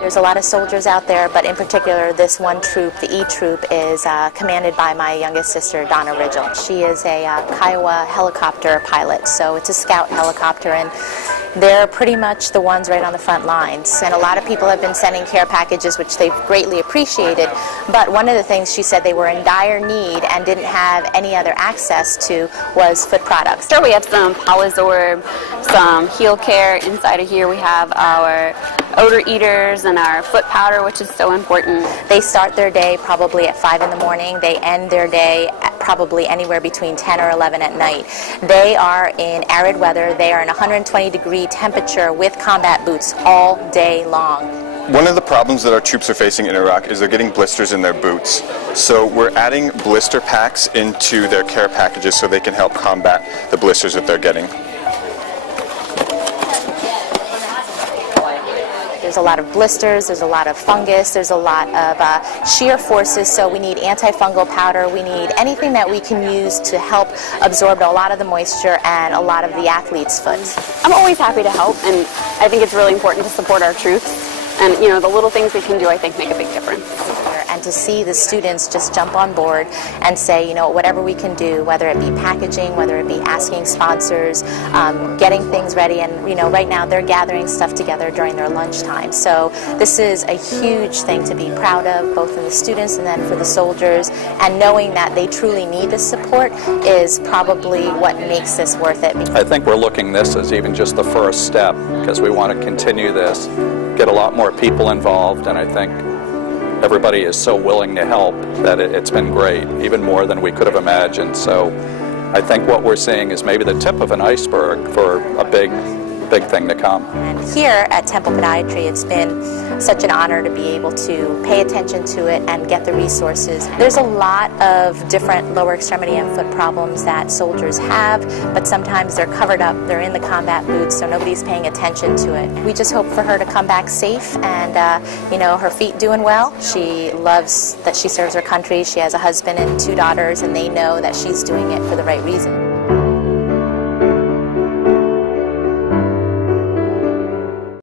There's a lot of soldiers out there, but in particular this one troop, the E Troop, is commanded by my youngest sister, Donna Rigel. She is a Kiowa helicopter pilot, so it's a scout helicopter, and they're pretty much the ones right on the front lines. And a lot of people have been sending care packages, which they've greatly appreciated, but one of the things she said they were in dire need and didn't have any other access to was foot products. Sure, we have some Polizorb, some heel care. Inside of here we have our odor eaters and our foot powder, which is so important. They start their day probably at 5 in the morning. They end their day at probably anywhere between 10 or 11 at night. They are in arid weather. They are in 120-degree temperature with combat boots all day long. One of the problems that our troops are facing in Iraq is they're getting blisters in their boots. So we're adding blister packs into their care packages so they can help combat the blisters that they're getting. There's a lot of blisters, there's a lot of fungus, there's a lot of shear forces, so we need antifungal powder, we need anything that we can use to help absorb a lot of the moisture and a lot of the athlete's foot. I'm always happy to help, and I think it's really important to support our troops. And, you know, the little things we can do, I think, make a big difference. And to see the students just jump on board and say, you know, whatever we can do, whether it be packaging, whether it be asking sponsors, getting things ready. And, you know, right now they're gathering stuff together during their lunchtime. So this is a huge thing to be proud of, both for the students and then for the soldiers. And knowing that they truly need the support is probably what makes this worth it. I think we're looking this as even just the first step, because we want to continue this, get a lot more people involved, and I think everybody is so willing to help that it's been great, even more than we could have imagined. So I think what we're seeing is maybe the tip of an iceberg for a big thing to come. And here at Temple Podiatry, it's been such an honor to be able to pay attention to it and get the resources. There's a lot of different lower extremity and foot problems that soldiers have, but sometimes they're covered up, they're in the combat boots, so nobody's paying attention to it. We just hope for her to come back safe and, you know, her feet doing well. She loves that she serves her country. She has a husband and 2 daughters, and they know that she's doing it for the right reason.